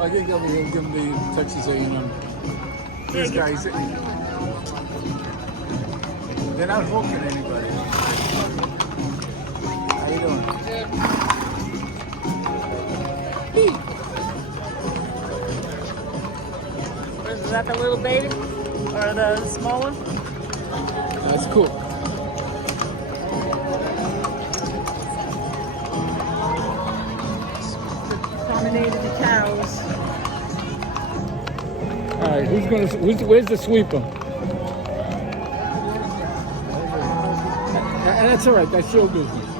I think he'll give him the Texas A&M. This guy's. They're not hooking anybody. How you doing? Is that the little baby? Or the small one? That's cool. Promenade of the cows. All right, where's the sweeper? And that's all right. That's show business.